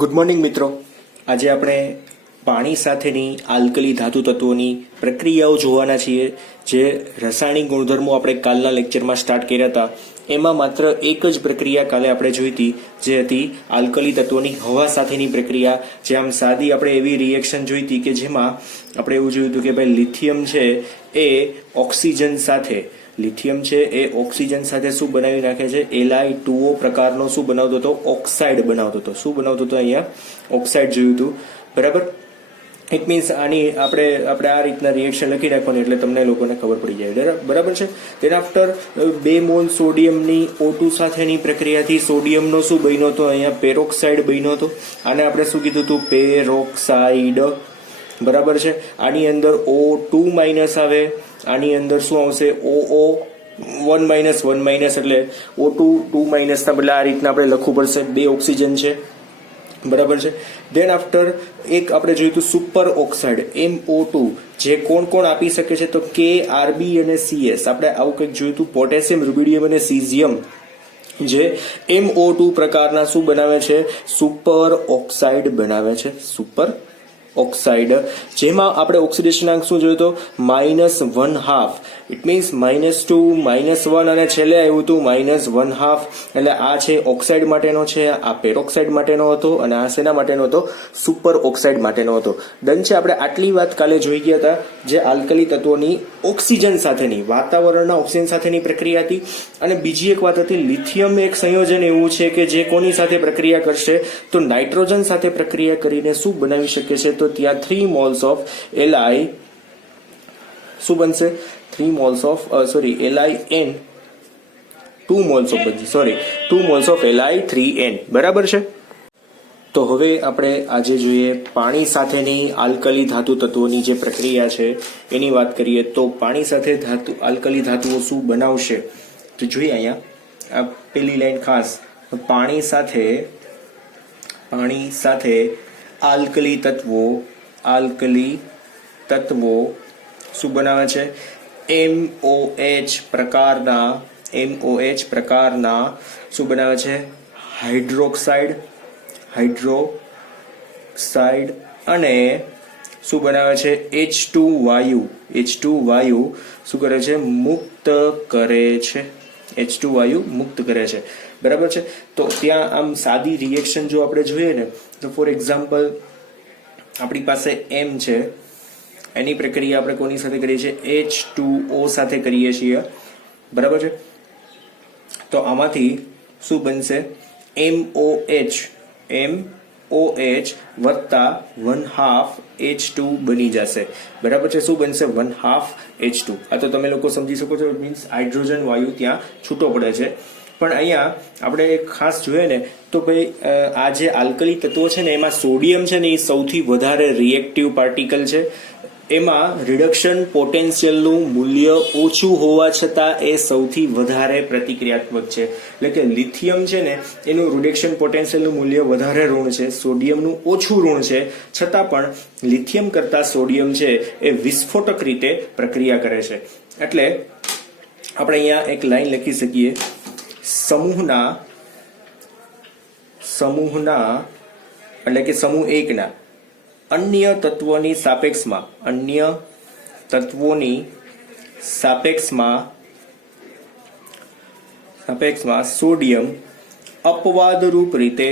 Good morning મિત્રો. આજે આપણે પાણી સાથેની આલ્કલી ધાતુ તત્વોની પ્રક્રિયાઓ જોવાના છીએ. જે રાસાયણિક ગુણધર્મો આપણે કાલના લેક્ચરમાં સ્ટાર્ટ કર્યા હતા એમાં માત્ર એક જ પ્રક્રિયા કાલે આપણે જોઈ હતી, જે હતી આલ્કલી તત્વોની હવા સાથેની પ્રક્રિયા. જે આમ સાદી આપણે એવી રિએક્શન જોઈ હતી કે જેમાં આપણે એવું જોયું હતું કે ભાઈ લિથિયમ છે એ ઓક્સિજન સાથે ઓક્સિજન સાથે શું બનાવી નાખે છે, Li2O પ્રકારનો શું બનાવતો હતો, ઓક્સાઇડ બનાવતો હતો. શું બનાવતો હતો? અહીંયા ઓક્સાઇડ જોયું હતું, બરાબર. ઇટ મીન્સ આની આપણે આ રીતના રિએક્શન લખી રાખવાની એટલે તમને લોકોને ખબર પડી જાય, બરાબર છે. તેના આફ્ટર 2 મોલ સોડિયમની O2 સાથેની પ્રક્રિયાથી સોડિયમનો શું બન્યો હતો? અહીંયા પેરોક્સાઇડ બન્યો હતો. આને આપણે શું કીધું હતું? પેરોક્સાઇડ, બરાબર છે. આની અંદર O2- આવે, આની અંદર શું આવશે? OO1- એટલે O2 2- ના બદલે આ રીતના આપણે લખવું પડશે. 2 ઓક્સિજન છે, બરાબર છે. દેન આફ્ટર એક આપણે જોયું હતું સુપર ઓક્સાઇડ MO2, જે કોણ આપી શકે છે? તો K, RB અને CS. આપણે આવું કંઈક જોયું હતું. પોટેશિયમ, રૂબિડિયમ અને સીઝિયમ જે MO2 પ્રકારના શું બનાવે છે? સુપર ઓક્સાઇડ બનાવે છે. સુપર ઓક્સાઇડ, જેમાં આપણે ઓક્સિડેશનાંક શું જોયું તો -1/2. ઇટ મીન્સ -2, -1 અને છેલ્લે આવ્યું હતું -1/2. એટલે આ છે ઓક્સાઇડ માટેનો છે, આ પેરોક્સાઇડ માટેનો હતો અને આ શેના માટેનો હતો? સુપર ઓક્સાઇડ માટેનો હતો. ડન છે. આપણે આટલી વાત કાલે જોઈ ગયા હતા, જે આલ્કલી તત્વોની ઓક્સિજન સાથેની, વાતાવરણના ઓક્સિજન સાથેની પ્રક્રિયા હતી. અને બીજી એક વાત હતી, લિથિયમ એક સંયોજન એવું છે કે જે કોની સાથે પ્રક્રિયા કરશે? તો નાઇટ્રોજન સાથે પ્રક્રિયા કરીને શું બનાવી શકે છે? તો ત્યાં 3 મોલ્સ ઓફ Li શું બનશે? 3 moles of LiN 2 moles of 2 moles of Li3N, બરાબર છે. તો હવે આપણે આજે જોઈએ પાણી સાથેની આલ્કલી ધાતુ તત્વોની જે પ્રક્રિયા છે એની વાત કરીએ. તો પાણી સાથે આલ્કલી ધાતુઓ શું બનાવશે? તો જોઈએ અહીંયા આ પેલી લાઈન ખાસ, પાણી સાથે આલ્કલી તત્વો શું બનાવે છે? MOH પ્રકારના શું બનાવે છે? હાઇડ્રોક્સાઇડ અને શું બનાવે છે? H2 વાયુ શું કરે છે? મુક્ત કરે છે. H2 વાયુ મુક્ત કરે છે, બરાબર છે. તો ત્યાં આમ સાદી રિએક્શન જો આપણે જોઈએ ને, તો ફોર એક્ઝામ્પલ આપણી પાસે M છે, એની પ્રક્રિયા આપણે કોની સાથે કરીએ છીએ? H2O સાથે કરીએ છીએ, બરાબર છે. તો આમાંથી શું બનશે? MOH વત્તા 1/2 H2 બની જશે, બરાબર છે. શું બનશે? 1/2 H2. આ તો તમે લોકો સમજી શકો છો. મીન્સ હાઇડ્રોજન વાયુ ત્યાં છૂટો પડે છે. પણ અહીંયા આપણે ખાસ જોઈએ ને તો ભાઈ આ જે આલ્કલી તત્વો છે ને એમાં સોડિયમ છે ને એ સૌથી વધારે રિએક્ટિવ પાર્ટિકલ છે. એમાં રિડક્શન પોટેન્શિયલનું મૂલ્ય ઓછું હોવા છતાં એ સૌથી વધારે પ્રતિક્રિયાત્મક છે. એટલે કે લિથિયમ છે ને એનું રિડક્શન પોટેન્શિયલનું મૂલ્ય વધારે ઋણ છે, સોડિયમનું ઓછું ઋણ છે. છતાં પણ લિથિયમ કરતાં સોડિયમ છે એ વિસ્ફોટક રીતે પ્રક્રિયા કરે છે. એટલે આપણે અહીંયા એક લાઈન લખી શકીએ, સમૂહના એટલે કે સમૂહ 1 ના અન્ય તત્વોની સાપેક્ષમાં સોડિયમ અપવાદરૂપ રીતે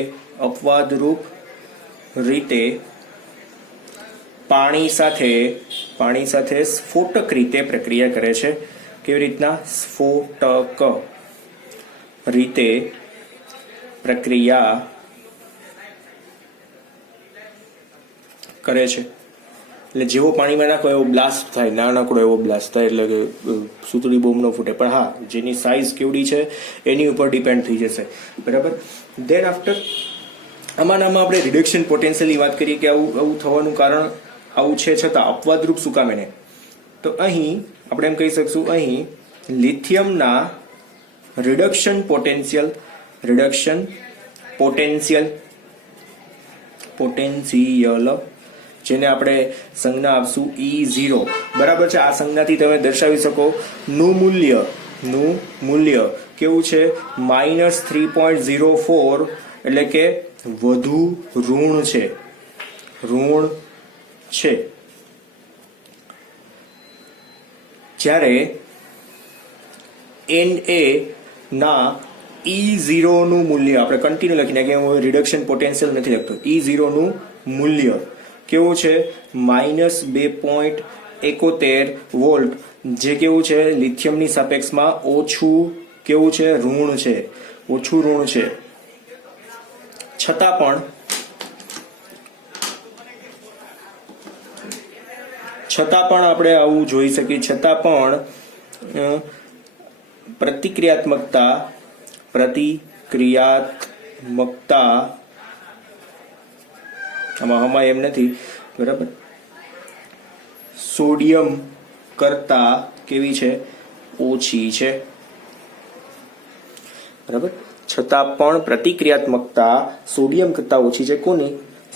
પાણી સાથે સ્ફોટક રીતે પ્રક્રિયા કરે છે. કેવી રીતના? સ્ફોટક રીતે પ્રક્રિયા કરે છે. એટલે જેવો પાણીમાં નાખો એવો બ્લાસ્ટ થાય, નાનકડો એવો બ્લાસ્ટ થાય, એટલે કે સુતળી બોમ્બ ન ફૂટે. પણ હા, જેની સાઇઝ કેવડી છે એની ઉપર ડિપેન્ડ થઈ જશે, બરાબર. દેન આફ્ટર આમાં આપણે રિડક્શન પોટેન્શિયલની વાત કરીએ કે આવું થવાનું કારણ આવું છે, છતાં અપવાદરૂપ શું કામ એને? તો અહીં આપણે એમ કહી શકશું, અહીં લિથિયમના રિડક્શન પોટેન્શિયલ જેને આપણે સંજ્ઞા આપશું E0, બરાબર છે. આ સંજ્ઞાથી તમે દર્શાવી શકો નું મૂલ્ય કેવું છે? -3.04, એટલે કે વધુ ઋણ છે, જ્યારે Na ના E0 નું મૂલ્ય આપણે કન્ટિન્યુ લખી નાખીએ, હું રિડક્શન પોટેન્શિયલ નથી લખતો. E0 નું મૂલ્ય કેવું છે? -2.71 વોલ્ટ, જે કેવું છે? લિથિયમની સાપેક્ષમાં ઓછું કેવું છે? ઋણ છે, ઓછું ઋણ છે. છતાં પણ આપણે આવું જોઈ શકીએ, છતાં પણ પ્રતિક્રિયાત્મકતા આમાં એમ નથી, બરાબર, સોડિયમ કરતા કેવી છે? ઓછી છે, બરાબર. છતાં પણ પ્રતિક્રિયાત્મકતા સોડિયમ કરતા ઓછી છે. કોની?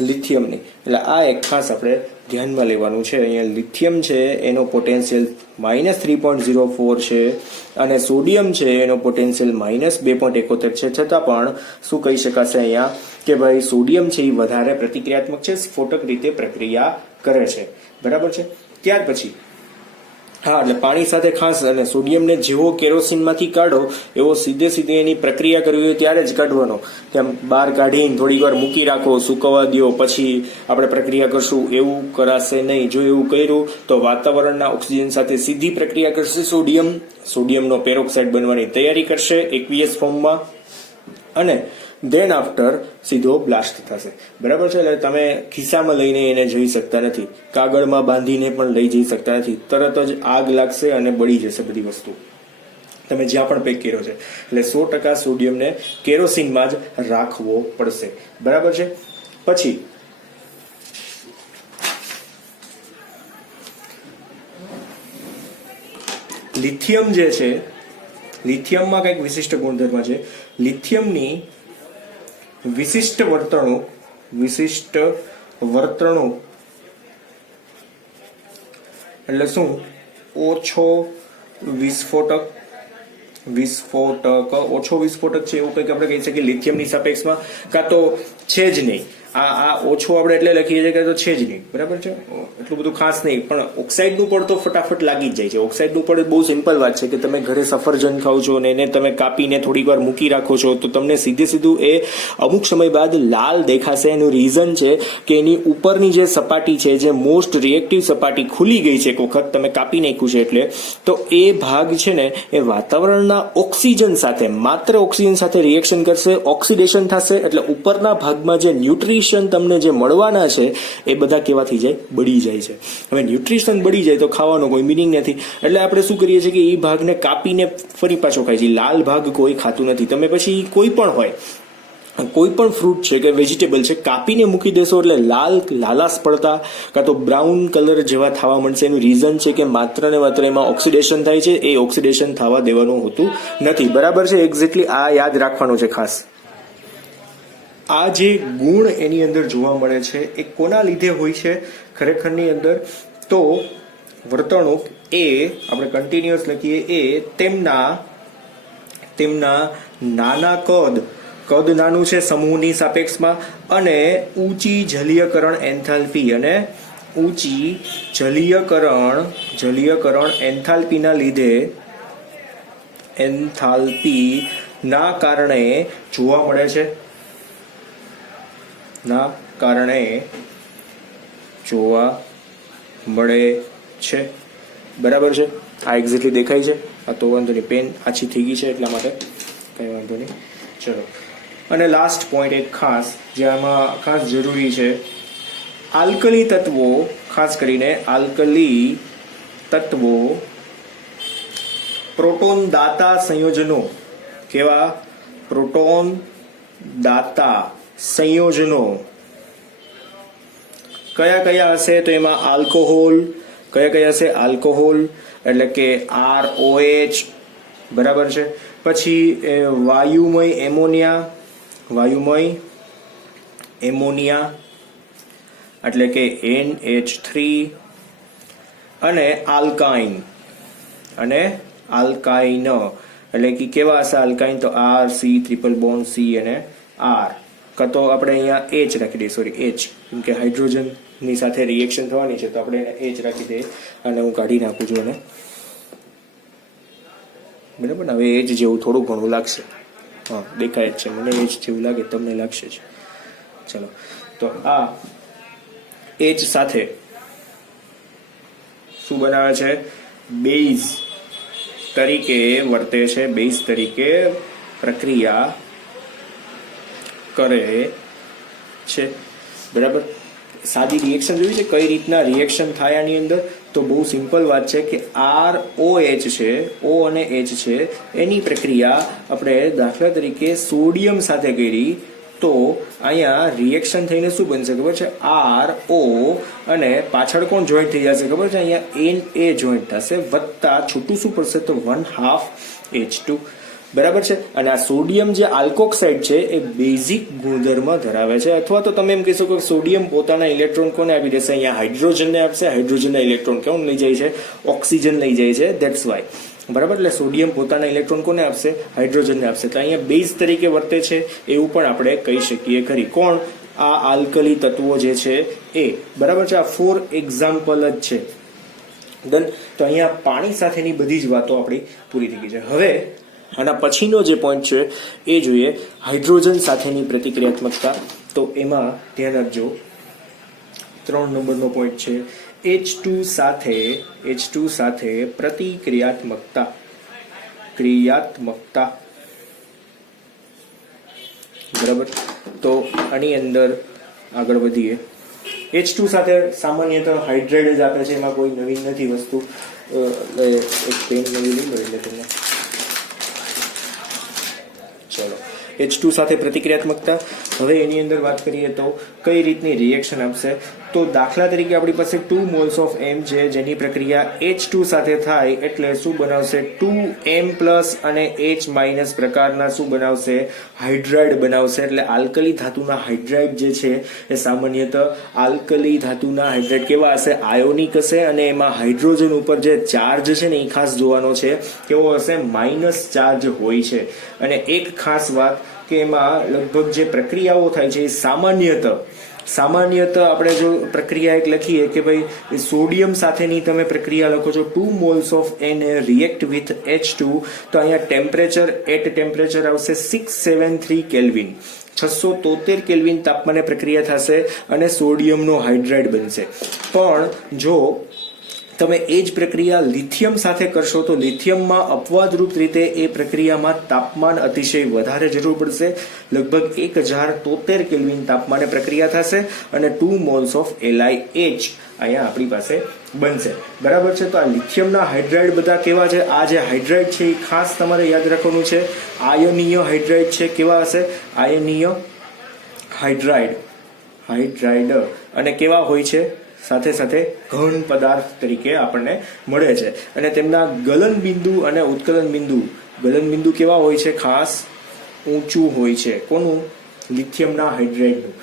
લિથિયમની. એટલે આ એક ખાસ આપણે ધ્યાનમાં લેવાનું છે. અહીંયા લિથિયમ છે એનો પોટેન્શિયલ -3.04 છે અને સોડિયમ છે એનો પોટેન્શિયલ -2.71 છે. છતાં પણ શું કહી શકાશે અહીંયા કે ભાઈ સોડિયમ છે એ વધારે પ્રતિક્રિયાત્મક છે, સ્ફોટક રીતે પ્રક્રિયા કરે છે, બરાબર છે. ત્યાર પછી એટલે પાણી સાથે ખાસ, અને સોડિયમને જેવો કેરોસીનમાંથી કાઢો એવો સીધે એની પ્રક્રિયા કરવી હોય ત્યારે જ કાઢવાનો. તેમ બહાર કાઢીને થોડીક વાર મૂકી રાખો, સુકવવા દો, પછી આપણે પ્રક્રિયા કરશું, એવું કરાશે નહીં. જો એવું કર્યું તો વાતાવરણના ઓક્સિજન સાથે સીધી પ્રક્રિયા કરશે સોડિયમનો પેરોક્સાઇડ બનવાની તૈયારી કરશે એકવીએસ ફોર્મમાં, અને ધેન આફ્ટર સીધો બ્લાસ્ટ થશે, બરાબર છે. એટલે તમે ખિસ્સામાં લઈને એને જઈ શકતા નથી, કાગળમાં બાંધીને પણ લઈ જઈ શકતા નથી. તરત જ આગ લાગશે અને બળી જશે બધી વસ્તુ, તમે જ્યાં પણ પેક કર્યો છે. એટલે 100% સોડિયમને કેરોસીનમાં જ રાખવો પડશે, બરાબર છે. પછી લિથિયમ જે છે, લિથિયમમાં કંઈક વિશિષ્ટ ગુણધર્મ છે. લિથિયમની વિશિષ્ટ વર્તણૂક એટલે શું? ઓછો વિસ્ફોટક, ઓછો વિસ્ફોટક છે એવું કંઈક આપણે કહી શકીએ લિથિયમની સાપેક્ષમાં. કાં તો છે જ નહીં, આ ઓછો આપણે એટલે લખીએ છીએ કે તો છે જ નહીં, બરાબર છે. એટલું બધું ખાસ નહીં, પણ ઓક્સાઇડનું પડ તો ફટાફટ લાગી જ જાય છે. ઓક્સાઇડનું પડ બહુ સિમ્પલ વાત છે કે તમે ઘરે સફરજન ખાવ છો અને એને તમે કાપીને થોડીક વાર મૂકી રાખો છો તો તમને સીધું એ અમુક સમય બાદ લાલ દેખાશે. એનું રીઝન છે કે એની ઉપરની જે સપાટી છે, જે મોસ્ટ રિએક્ટિવ સપાટી ખુલી ગઈ છે એક વખત તમે કાપી નાખ્યું છે એટલે, તો એ ભાગ છે ને એ વાતાવરણના ઓક્સિજન સાથે, માત્ર ઓક્સિજન સાથે રિએક્શન કરશે, ઓક્સિડેશન થશે. એટલે ઉપરના ભાગમાં જે ન્યુટ્રિશન તમને જે મળવાના છે એ બધા કેવા થઈ જાય? બળી જાય છે. હવે ન્યુટ્રિશન બળી જાય તો ખાવાનો કોઈ મિનિંગ નથી. એટલે આપણે શું કરીએ છીએ કે એ ભાગને કાપીને ફરી પાછો ખાય છે. લાલ ભાગ કોઈ ખાતું નથી. તમે પછી કોઈ પણ હોય, કોઈ પણ ફ્રૂટ છે કે વેજીટેબલ છે, કાપીને મૂકી દેશો એટલે લાલાશ પડતા કાં તો બ્રાઉન કલર જેવા થવા મળશે. એનું રીઝન છે કે માત્ર ને માત્ર એમાં ઓક્સિડેશન થાય છે. એ ઓક્સિડેશન થવા દેવાનું હોતું નથી, બરાબર છે. એક્ઝેક્ટલી આ યાદ રાખવાનું છે ખાસ. આ જે ગુણ એની અંદર જોવા મળે છે એ કોના લીધે હોય છે ખરેખરની અંદર? તો વર્તણૂક એ આપણે કન્ટિન્યુઅસ લખીએ, એ તેમના નાના કદ નાનું છે સમૂહની સાપેક્ષમાં, અને ઊંચી જલીયકરણ એન્થાલ્પી, અને ઊંચી જલીયકરણ એન્થાલ્પીના લીધે, એન્થાલ્પીના કારણે જોવા મળે છે. બરાબર છે. આ એક્ઝેક્ટલી દેખાય છે. આ તો વાંધો નહીં, પેન આછી થઈ ગઈ છે એટલા માટે કઈ વાંધો નહીં. ચલો, અને લાસ્ટ પોઈન્ટ એક ખાસ જે આમાં ખાસ જરૂરી છે, આલ્કલી તત્વો, ખાસ કરીને આલ્કલી તત્વો પ્રોટોન દાતા સંયોજનો. કેવા? પ્રોટોન દાતા સંયોજનો કયા હશે? તો એમાં આલ્કોહોલ. કયા હશે? આલ્કોહોલ એટલે કે ROH, બરાબર છે. પછી વાયુમય એમોનિયા એટલે કે NH3, અને આલ્કાઇન એટલે કે કેવા હશે આલ્કાઇન? તો RC ટ્રિપલ બોન્ડ C અને R, કાં તો આપણે અહીંયા એચ રાખી દઈએ, સોરી એચ, કેમ કે હાઇડ્રોજનની સાથે રિએક્શન થવાની છે તો આપણે એને એચ રાખી દઈએ અને હું કાઢી નાખું છું અને બરાબર ને. હવે એચ જેવું થોડું ઘણું લાગશે, હા દેખાય જ છે મને, એચ જેવું લાગે તમને લાગશે જ. ચલો તો આ એચ સાથે શું બનાવે છે, બેઝ તરીકે વર્તે છે, બેઝ તરીકે પ્રક્રિયા કરે છે. બરાબર, સાદી રિએક્શન જોઈ છે કઈ રીતના રિએક્શન થાય આની અંદર, તો બહુ સિમ્પલ વાત છે કે ROH છે, O અને H છે, એની પ્રક્રિયા આપણે દાખલા તરીકે સોડિયમ સાથે કરી તો અહીંયા રિએક્શન થઈને શું બનશે ખબર છે, RO અને પાછળ કોણ જોઈન્ટ થઈ જશે ખબર છે, અહીંયા Na જોઈન્ટ થશે, વત્તા છૂટું શું પડશે તો 1/2 H2. બરાબર છે. અને આ સોડિયમ જે આલ્કોક્સાઇડ છે એ બેઝિક ગુણધર્મ ધરાવે છે, અથવા તો તમે એમ કહી શકો કે સોડિયમ પોતાના ઇલેક્ટ્રોન કોને આપી દેશે, અહીંયા હાઇડ્રોજનને આપશે, હાઇડ્રોજનના ઇલેક્ટ્રોન કોણ લઈ જાય છે, ઓક્સિજન લઈ જાય છે, ધેટ્સ વાય. બરાબર, એટલે સોડિયમ પોતાના ઇલેક્ટ્રોન કોને આપશે, હાઇડ્રોજનને આપશે, તો અહીંયા બેઝ તરીકે વર્તે છે એવું પણ આપણે કહી શકીએ ખરી. કોણ, આ આલ્કલી તત્વો જે છે એ. બરાબર છે, આ 4 એક્ઝામ્પલ જ છે. ડન. તો અહીંયા પાણી સાથેની બધી જ વાતો આપણી પૂરી થઈ ગઈ છે. હવે આના પછીનો જે પોઈન્ટ છે એ જોઈએ, હાઇડ્રોજન સાથેની પ્રતિક્રિયાત્મકતા. તો એમાં ધ્યાન આપજો, 3 નંબરનો પોઈન્ટ છે H2 સાથે પ્રતિક્રિયાત્મકતા. બરાબર, તો આની અંદર આગળ વધીએ. H2 સાથે સામાન્યતઃ હાઇડ્રાઇડ જ આપે છે, એમાં કોઈ નવીન નથી વસ્તુ. એક પેન નવી લઈ લો એટલે તમને. ચલો, H2 સાથે પ્રતિક્રિયાત્મકતા. હવે એની અંદર વાત કરીએ તો કઈ રીતની રિએક્શન આપશે, તો દાખલા તરીકે આપણી પાસે 2 મોલ્સ ઓફ M છે, જેની પ્રક્રિયા H2 સાથે થાય એટલે શું બનાવશે, 2M+ અને H- પ્રકારના શું બનાવશે, હાઇડ્રાઇડ બનાવશે. એટલે આલ્કલી ધાતુના હાઇડ્રાઇડ જે છે એ સામાન્યતઃ આલ્કલી ધાતુના હાઇડ્રાઇડ કેવા હશે, આયોનિક હશે, અને એમાં હાઇડ્રોજન ઉપર જે ચાર્જ છે ને એ ખાસ જોવાનો છે, કેવો હશે, માઇનસ ચાર્જ હોય છે. અને એક ખાસ વાત કે એમાં લગભગ જે પ્રક્રિયાઓ થાય છે એ સામાન્યતઃ આપણે જો પ્રક્રિયા એક લખીએ કે ભાઈ સોડિયમ સાથેની તમે પ્રક્રિયા લખો છો, 2 moles of Na react with H2, તો અહીંયા ટેમ્પરેચર આવશે 673 કેલ્વિન, 673 કેલ્વિન તાપમાને પ્રક્રિયા થશે અને સોડિયમનો હાઇડ્રાઇડ બનશે. પણ જો તમે એ જ પ્રક્રિયા લિથિયમ સાથે કરશો તો લિથિયમમાં અપવાદરૂપ રીતે એ પ્રક્રિયામાં તાપમાન અતિશય વધારે જરૂર પડશે, લગભગ 1073 કેલ્વિન તાપમાને પ્રક્રિયા થશે અને 2 moles of LiH અહીંયા આપણી પાસે બનશે. બરાબર છે, તો આ લિથિયમના હાઇડ્રાઇડ બધા કેવા છે, આ જે હાઇડ્રાઇડ છે એ ખાસ તમારે યાદ રાખવાનું છે, આયનીય હાઇડ્રાઇડ છે. કેવા હશે, આયનીય હાઇડ્રાઇડ અને કેવા હોય છે, સાથે સાથે ઘન પદાર્થ તરીકે આપણને મળે છે. અને તેમના ગલન બિંદુ અને ઉત્કલન બિંદુ કેવા હોય છે, ખાસ ઊંચું હોય છે. કોનું, લિથિયમના હાઇડ્રાઇડનું.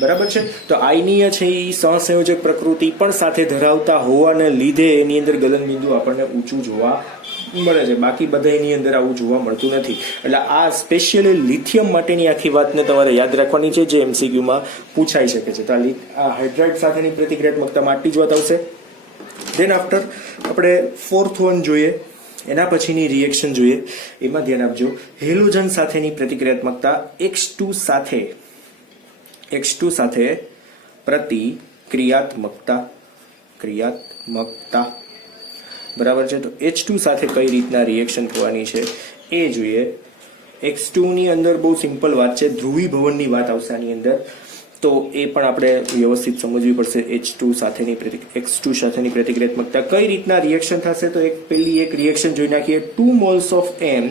બરાબર છે, તો આયનીય છે એ સહસંયોજક પ્રકૃતિ પણ સાથે ધરાવતા હોવાને લીધે એની અંદર ગલન બિંદુ આપણને ઊંચું જોવા મળે છે, બાકી બધા એની અંદર આવું જોવા મળતું નથી. એટલે આ સ્પેશિયલી લિથિયમ માટેની આખી વાતને તમારે યાદ રાખવાની છે, જે MCQમાં પૂછાઈ શકે છે. તો આ હાઇડ્રાઇડ સાથેની પ્રતિક્રિયાત્મકતામાં આટલી જ વાત આવશે. ધેન આફ્ટર આપણે 4th વન જોઈએ, એના પછીની રિએક્શન જોઈએ. એમાં ધ્યાન આપજો, હેલોજન સાથેની પ્રતિક્રિયાત્મકતા. X2 સાથે પ્રતિક્રિયાત્મકતા. બરાબર છે, તો H2 સાથે કઈ રીતના રિએક્શન થવાની છે એ જોઈએ. X2 ની અંદર બહુ સિમ્પલ વાત છે, ધ્રુવીભવનની વાત આવશે આની અંદર, તો એ પણ આપણે વ્યવસ્થિત સમજવી પડશે. X2 સાથેની પ્રતિક્રિયાત્મકતા કઈ રીતના રિએક્શન થશે, તો પહેલી એક રિએક્શન જોઈ નાખીએ. 2 moles of M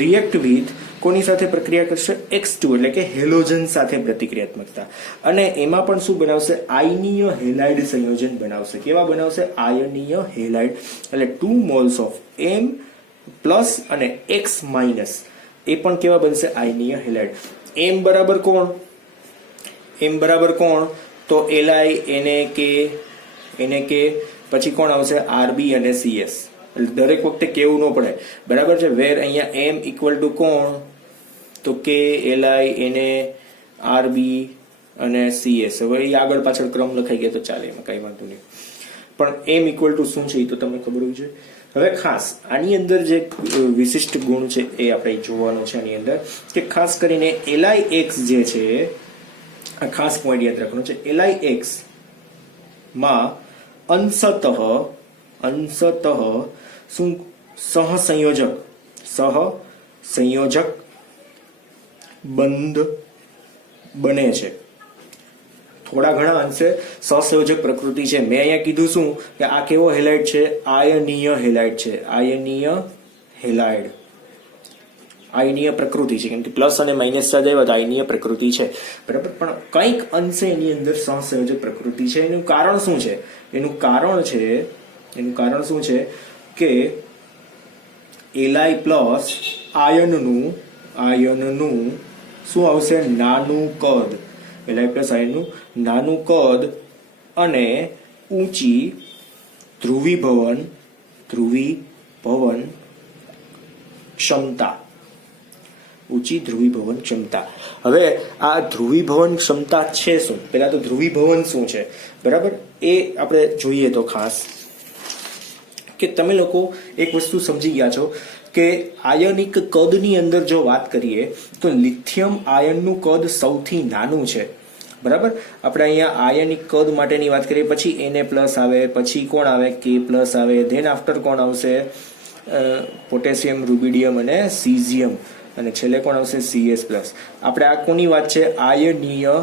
react with કોની સાથે પ્રક્રિયા કરશે, X2 એટલે કે હેલોજન સાથે પ્રતિક્રિયાત્મકતા. અને એમાં પણ શું બનાવશે, આયનીય હેલાઇડ સંયોજન બનાવશે. કેવા બનાવશે, આયનીય હેલાઇડ. એટલે 2 moles of M પ્લસ અને X માઇનસ એ પણ કેવા બનશે, આયનીય હેલાઇડ. M બરાબર કોણ, તો Li NaK પછી કોણ આવશે, Rb અને CS. દરેક વખતે કેવું ન પડે. બરાબર છે, વેર અહીંયા M ઇક્વલ ટુ કોણ, તો K Li Na આરબી અને સીએસ. હવે એ આગળ પાછળ ક્રમ લખાઈ ગયા તો ચાલે, એમાં કઈ વાંધો નહીં. પણ એમ ઇક્વલ ટુ શું છે એ તો તમને ખબર હોવી જોઈએ. હવે ખાસ આની અંદર જે વિશિષ્ટ ગુણ છે એ આપણે જોવાનો છે આની અંદર, કે ખાસ કરીને LIX જે છે, આ ખાસ પોઈન્ટ યાદ રાખવાનો છે. LIX માં અંશતઃ શું સહસંયોજક બંધ બને છે. થોડા ઘણા અંશે સહસંયોજક પ્રકૃતિ છે. મેં અહીંયા કીધું શું કે આ કેવો હેલાઇડ છે? આયનીય હેલાઇડ છે. આયનીય પ્રકૃતિ છે, કેમ કે પ્લસ અને માઇનસ ચાર્જ આવ્યા તો આયનીય પ્રકૃતિ છે, બરાબર. પણ કંઈક અંશે એની અંદર સહસંયોજક પ્રકૃતિ છે. એનું કારણ શું છે? એનું કારણ શું છે કે Li પ્લસ આયનનું શું આવશે? નાનું કદ. Li પ્લસ આયનનું નાનું કદ અને ઊંચી ધ્રુવીભવન ક્ષમતા. ઊંચી ધ્રુવીભવન ક્ષમતા. હવે આ ધ્રુવીભવન ક્ષમતા છે શું? પહેલા તો ધ્રુવીભવન શું છે, બરાબર, એ આપણે જોઈએ તો ખાસ કે તમે લોકો એક વસ્તુ સમજી ગયા છો કે આયનિક કદની અંદર જો વાત કરીએ તો લિથિયમ આયનનું કદ સૌથી નાનું છે, બરાબર. આપણે અહીંયા આયનિક કદ માટેની વાત કરીએ, પછી Na પ્લસ આવે, પછી કોણ આવે? K પ્લસ આવે, ધેન આફ્ટર કોણ આવશે? પોટેશિયમ, રૂબિડિયમ અને સીઝિયમ, અને છેલ્લે કોણ આવશે? CS plus. આપણે આ કોની વાત છે? આયનીય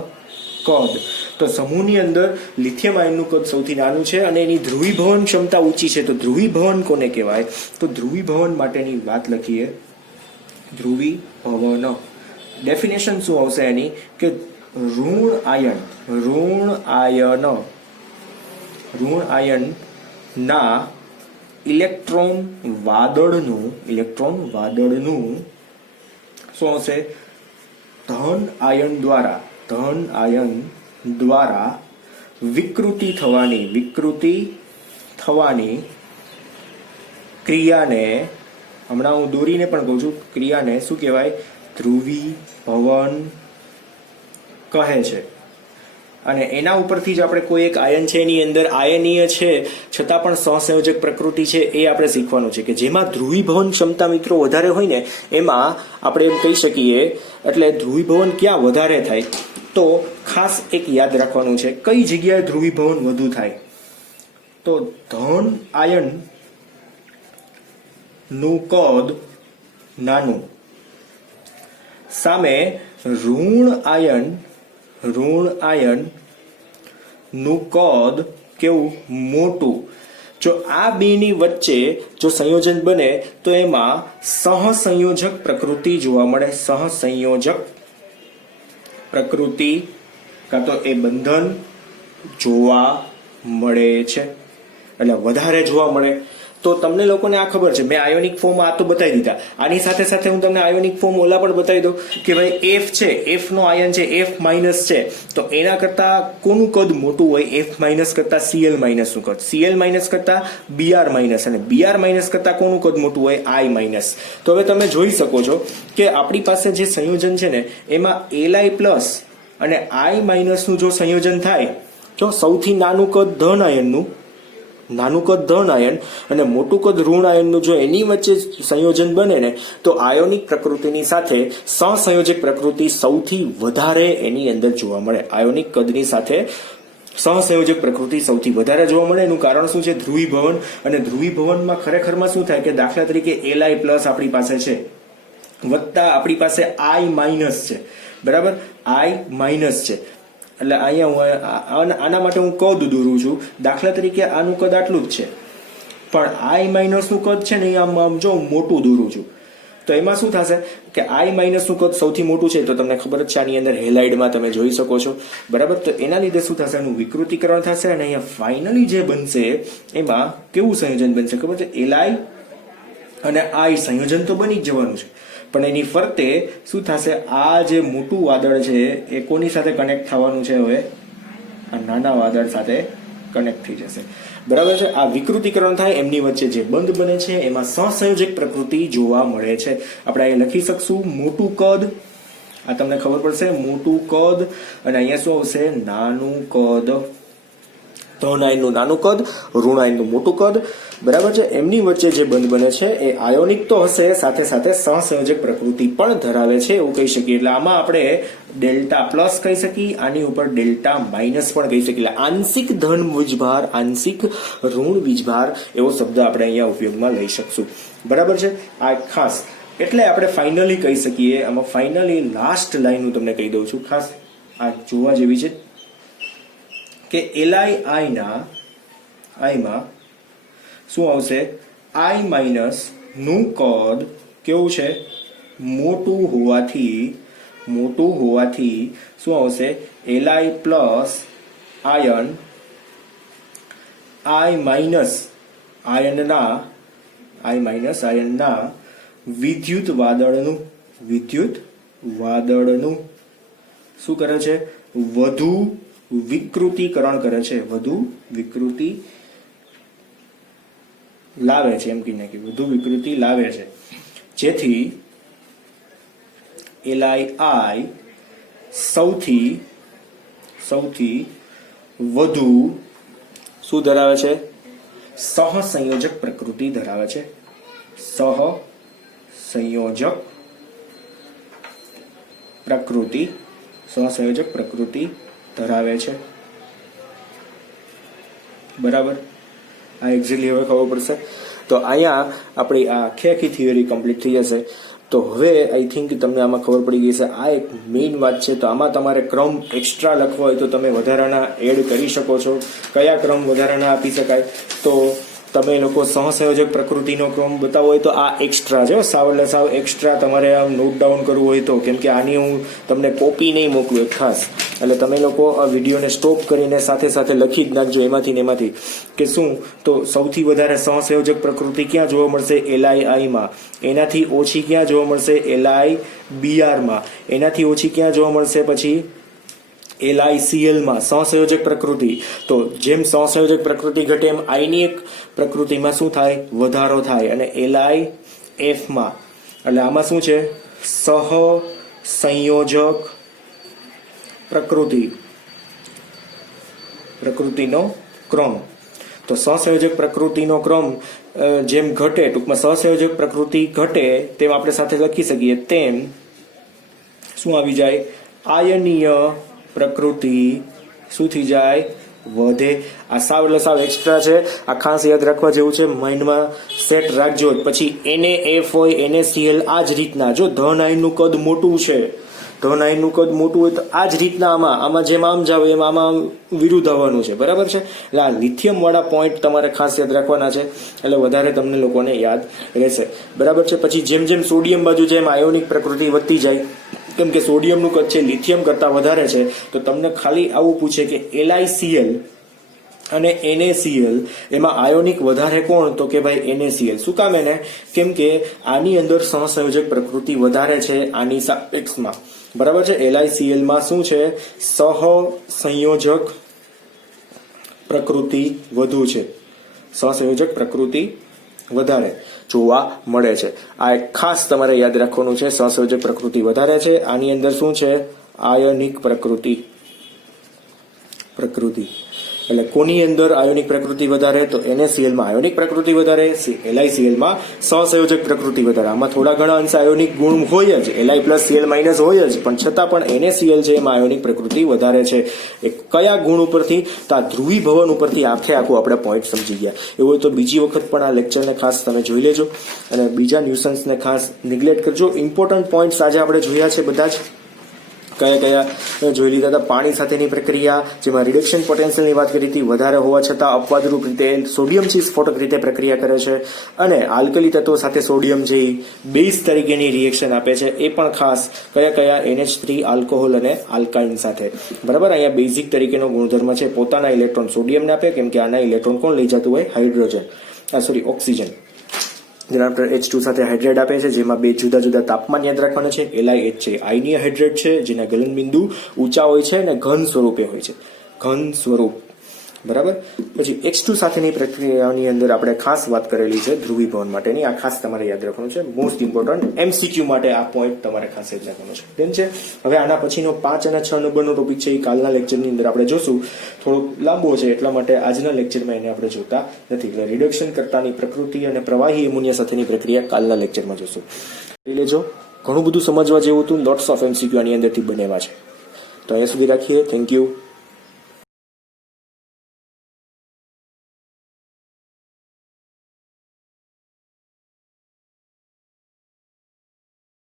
કદ. તો સમૂહની અંદર લિથિયમ આયનનું કદ સૌથી નાનું છે અને એની ધ્રુવીભવન ક્ષમતા ઊંચી છે. તો ધ્રુવીભવન કોને કહેવાય? તો ધ્રુવીભવન માટેની વાત લખીએ. ધ્રુવીભવન ડેફિનેશન શું આવશે એની? કે ઋણ આયન ના ઇલેક્ટ્રોન વાદળનું શું આવશે? ધન આયન દ્વારા વિકૃતિ થવાની ક્રિયાને, હમણાં હું દોરીને પણ કહું છું, ક્રિયાને શું કહેવાય? ધ્રુવીભવન કહે છે. અને એના ઉપરથી જ આપણે કોઈ એક આયન છે એની અંદર આયનીય છે છતાં પણ સહસંયોજક પ્રકૃતિ છે એ આપણે શીખવાનું છે, કે જેમાં ધ્રુવીભવન ક્ષમતા મિત્રો વધારે હોય ને એમાં આપણે એમ કહી શકીએ. એટલે ધ્રુવીભવન ક્યાં વધારે થાય? તો ખાસ એક યાદ રાખવાનું છે, કઈ જગ્યાએ ધ્રુવીભવન વધુ થાય? તો ધન આયન નું કદ નાનું સામે ઋણ આયન નું કદ કેવું? મોટું. જો આ બેની વચ્ચે જો સંયોજન બને તો એમાં સહસંયોજક પ્રકૃતિ જોવા મળે. સહસંયોજક પ્રકૃતિ કાં તો એ બંધન જોવા મળે છે, એટલે વધારે જોવા મળે. તો તમને લોકોને આ ખબર છે, મેં આયોનિક ફોર્મ આ તો બતાવી દીધા. આની સાથે સાથે હું તમને આયોનિક ફોર્મ ઓલા પણ બતાવી દઉં કે ભાઈ F છે, F નો આયન છે, F માઇનસ છે, તો એના કરતા કોનું કદ મોટું હોય? F માઇનસ કરતા Cl માઇનસ નું કદ, Cl માઇનસ કરતા Br માઇનસ, અને Br માઇનસ કરતા કોનું કદ મોટું હોય? I minus. તો હવે તમે જોઈ શકો છો કે આપણી પાસે જે સંયોજન છે ને એમાં Li પ્લસ અને I માઇનસ નું જો સંયોજન થાય તો સૌથી નાનું કદ ધન આયનનું, અને મોટું કદ ઋણ આયનનું જો એની વચ્ચે સંયોજન બને ને તો આયોનિક પ્રકૃતિની સાથે સહસંયોજક પ્રકૃતિ સૌથી વધારે એની અંદર જોવા મળે. આયોનિક કદની સાથે સહસંયોજક પ્રકૃતિ સૌથી વધારે જોવા મળે. એનું કારણ શું છે? ધ્રુવીભવન. અને ધ્રુવીભવનમાં ખરેખરમાં શું થાય કે દાખલા તરીકે Li પ્લસ આપણી પાસે છે, વત્તા આપણી પાસે I માઇનસ છે, બરાબર, I માઇનસ છે. એટલે અહીંયા હું આના માટે હું કદ દોરું છું. દાખલા તરીકે આનું કદ આટલું જ છે, પણ I માઇનસ નું કદ છે ને આમ જો મોટું દોરું છું, તો એમાં શું થશે કે I માઇનસ નું કદ સૌથી મોટું છે. તો તમને ખબર જ છે આની અંદર હેલાઇડમાં તમે જોઈ શકો છો, બરાબર. તો એના લીધે શું થશે? એનું વિકૃતિકરણ થશે અને અહીંયા ફાઇનલી જે બનશે એમાં કેવું સંયોજન બનશે ખબર છે? Li અને I સંયોજન તો બની જ જવાનું છે, પણ એની ફરતે શું થશે? આ જે મોટું વાદળ છે એ કોની સાથે કનેક્ટ થવાનું છે? હવે આ નાના વાદળ સાથે કનેક્ટ થઈ જશે, બરાબર છે. આ વિકૃતિકરણ થાય, એમની વચ્ચે જે બંધ બને છે એમાં સહસંયોજક પ્રકૃતિ જોવા મળે છે. આપણે અહીં લખી શકશું મોટું કદ આ તમને ખબર પડશે, મોટું કદ અને અહીંયા શું આવશે, નાનું કદ. ધન આયનનું નાનું કદ, ઋણ આયનનું મોટું કદ, બરાબર છે. એમની વચ્ચે જે બંધ બને છે એ આયોનિક તો હશે, સાથે સાથે સહસંયોજક પ્રકૃતિ પણ ધરાવે છે એવું કહી શકીએ. એટલે આમાં આપણે ડેલ્ટા પ્લસ કહી શકીએ, આની ઉપર ડેલ્ટા માઇનસ પણ કહી શકીએ. એટલે આંશિક ધન વીજભાર, આંશિક ઋણ વીજભાર એવો શબ્દ આપણે અહીંયા ઉપયોગમાં લઈ શકશું. બરાબર છે. આ ખાસ એટલે આપણે ફાઇનલી કહી શકીએ, આમાં ફાઇનલી લાસ્ટ લાઈન હું તમને કહી દઉં છું, ખાસ આ જોવા જેવી છે કે આઈમાં શું આવશે, આઈ માઇનસ નું કદ કેવું છે, મોટું હોવાથી શું આવશે, એલઆઈ પ્લસ આયન, આઈ માઇનસ આયનના વિદ્યુત વાદળનું શું કરે છે, વધુ વિકૃતિકરણ કરે છે, વધુ વિકૃતિ લાવે છે, એમ કહીને કે વધુ વિકૃતિ લાવે છે, જેથી LI સૌથી વધુ શું ધરાવે છે, સહસંયોજક પ્રકૃતિ ધરાવે છે. સહસંયોજક પ્રકૃતિ ધરાવે છે. બરાબર. આ એક્ઝેક્ટલી હવે ખબર પડશે. તો અહીંયા આપણી આ આખી થિયરી કમ્પ્લીટ થઈ જશે. તો હવે આઈ થિંક તમને આમાં ખબર પડી ગઈ છે. આ એક મેઇન વાત છે. તો આમાં તમારે ક્રમ એક્સ્ટ્રા લખવો હોય તો તમે વધારાના એડ કરી શકો છો. કયા ક્રમ વધારાના આપી શકાય, તો તમે લોકો સહસંયોજક પ્રકૃતિનો ક્રમ બતાવો હોય તો આ એક્સ્ટ્રા છે, સાવ એટલે સાવ એક્સ્ટ્રા તમારે આમ નોટ ડાઉન કરવું હોય તો, કેમ કે આની હું તમને કોપી નહીં મોકલું ખાસ. એટલે તમે લોકો આ વિડીયોને સ્ટોપ કરીને સાથે સાથે લખી જ નાખજો એમાંથી કે શું, તો સૌથી વધારે સહસંયોજક પ્રકૃતિ ક્યાં જોવા મળશે, LII-માં. એનાથી ઓછી ક્યાં જોવા મળશે, LIBr-માં. એનાથી ઓછી ક્યાં જોવા મળશે પછી LICl-માં સહસંયોજક પ્રકૃતિ. તો જેમ સહસંયોજક પ્રકૃતિ ઘટે એમ આઈની એક પ્રકૃતિમાં શું થાય, વધારો થાય. અને LIF-માં એટલે આમાં શું છે, સહસંયોજક પ્રકૃતિનો ક્રમ. તો સહસંયોજક પ્રકૃતિનો ક્રમ જેમ ઘટે, ટૂંકમાં સહસંયોજક પ્રકૃતિ ઘટે તેમ આપણે સાથે લખી શકીએ, તેમ શું આવી જાય, આયનીય પ્રકૃતિ શું થઈ જાય, વધે. આ સાવ એટલે સાવ એક્સ્ટ્રા છે. આ ખાસ યાદ રાખવા જેવું છે, માઇન્ડમાં સેટ રાખજો. પછી NaF હોય, NaCl આ જ રીતના. જો ધન આયનનું કદ મોટું છે, ધન આયનનું કદ મોટું હોય તો આ જ રીતના આમાં જેમ આમ જાવ એમ આમાં વિરુદ્ધ આવવાનું છે. બરાબર છે. એટલે આ લિથિયમ વાળા પોઈન્ટ તમારે ખાસ યાદ રાખવાના છે, એટલે વધારે તમને લોકોને યાદ રહેશે. બરાબર છે. પછી જેમ જેમ સોડિયમ બાજુ જેમ આયોનિક પ્રકૃતિ વધતી જાય, કેમ કે સોડિયમનું કદ છે લિથિયમ કરતાં વધારે છે, તો તમને ખાલી આવું પૂછે કે LiCl અને NaCl એમાં આયોનિક વધારે કોણ, તો કે ભાઈ NaCl. શું કામ એને, કેમ કે આની અંદર સહસંયોજક પ્રકૃતિ વધારે છે આની સાપેક્ષમાં. બરાબર છે. LiCl-માં શું છે, સહસંયોજક પ્રકૃતિ વધુ છે, સહસંયોજક પ્રકૃતિ વધારે જોવા મળે છે. આ ખાસ તમારે યાદ રાખવાનું છે. સહસંયોજક પ્રકૃતિ વધારે છે, આની અંદર શું છે, આયનિક પ્રકૃતિ. એટલે કોની અંદર આયોનિક પ્રકૃતિ વધારે, તો NaCl-માં આયોનિક પ્રકૃતિ વધારે, LiCl-માં સહસંયોજક પ્રકૃતિ વધારે. આમાં થોડા ઘણા અંશે આયોનિક ગુણ હોય જ, Li પ્લસ Cl માઇનસ હોય જ, પણ છતાં પણ NaCl છે એમાં આયોનિક પ્રકૃતિ વધારે છે. એ કયા ગુણ ઉપરથી, તો આ ધ્રુવીભવન ઉપરથી આખું આપણે પોઈન્ટ સમજી ગયા. એવું હોય તો બીજી વખત પણ આ લેક્ચરને ખાસ તમે જોઈ લેજો અને બીજા ન્યુસન્સને ખાસ નિગ્લેક્ટ કરજો. ઇમ્પોર્ટન્ટ પોઈન્ટ્સ આજે આપણે જોયા છે બધા જ. કયા જોઈ લીધા હતા. પાણી સાથેની પ્રક્રિયા, જેમાં રિડક્શન પોટેન્શિયલની વાત કરી હતી, વધારે હોવા છતાં અપવાદરૂપ રીતે સોડિયમ છે સ્ફોટક રીતે પ્રક્રિયા કરે છે. અને આલ્કલી તત્વો સાથે સોડિયમ જે બેઝ તરીકેની રિએક્શન આપે છે, એ પણ ખાસ કયા NH3 આલ્કોહોલ અને આલ્કાઇન સાથે. બરાબર. અહીંયા બેઝિક તરીકેનો ગુણધર્મ છે, પોતાના ઇલેક્ટ્રોન સોડિયમને આપે, કેમ કે આના ઇલેક્ટ્રોન કોણ લઈ જતું હોય, ઓક્સિજન. જેના H2 સાથે હાઇડ્રેટ આપે છે, જેમાં બે જુદા જુદા તાપમાન યાદ રાખવાના છે. LiH છે આયનીય હાઇડ્રેટ છે, જેના ગલનબિંદુ ઊંચા હોય છે અને ઘન સ્વરૂપે હોય છે. ઘન સ્વરૂપ બરાબર. પછી H2 સાથેની પ્રક્રિયાની અંદર આપણે ખાસ વાત કરેલી છે ધ્રુવીભવન માટેની. આ ખાસ તમારે યાદ રાખવાનું છે. મોસ્ટ ઇમ્પોર્ટન્ટ MCQ માટે આ પોઈન્ટ તમારે ખાસ યાદ રાખવાનો છે. તેમ છે. હવે આના પછીનો 5 અને 6 નંબરનો ટોપિક છે એ કાલના લેક્ચરની અંદર આપણે જોશું. થોડોક લાંબો છે એટલા માટે આજના લેક્ચરમાં એને આપણે જોતા નથી. એટલે રિડક્શન કર્તાની પ્રકૃતિ અને પ્રવાહી એમોનિયા સાથેની પ્રક્રિયા કાલના લેક્ચરમાં જોશું. કરી લેજો. ઘણું બધું સમજવા જેવું હતું. લોટ્સ ઓફ MCQ આની અંદરથી બનેવા છે. તો અહીંયા સુધી રાખીએ. Thank you.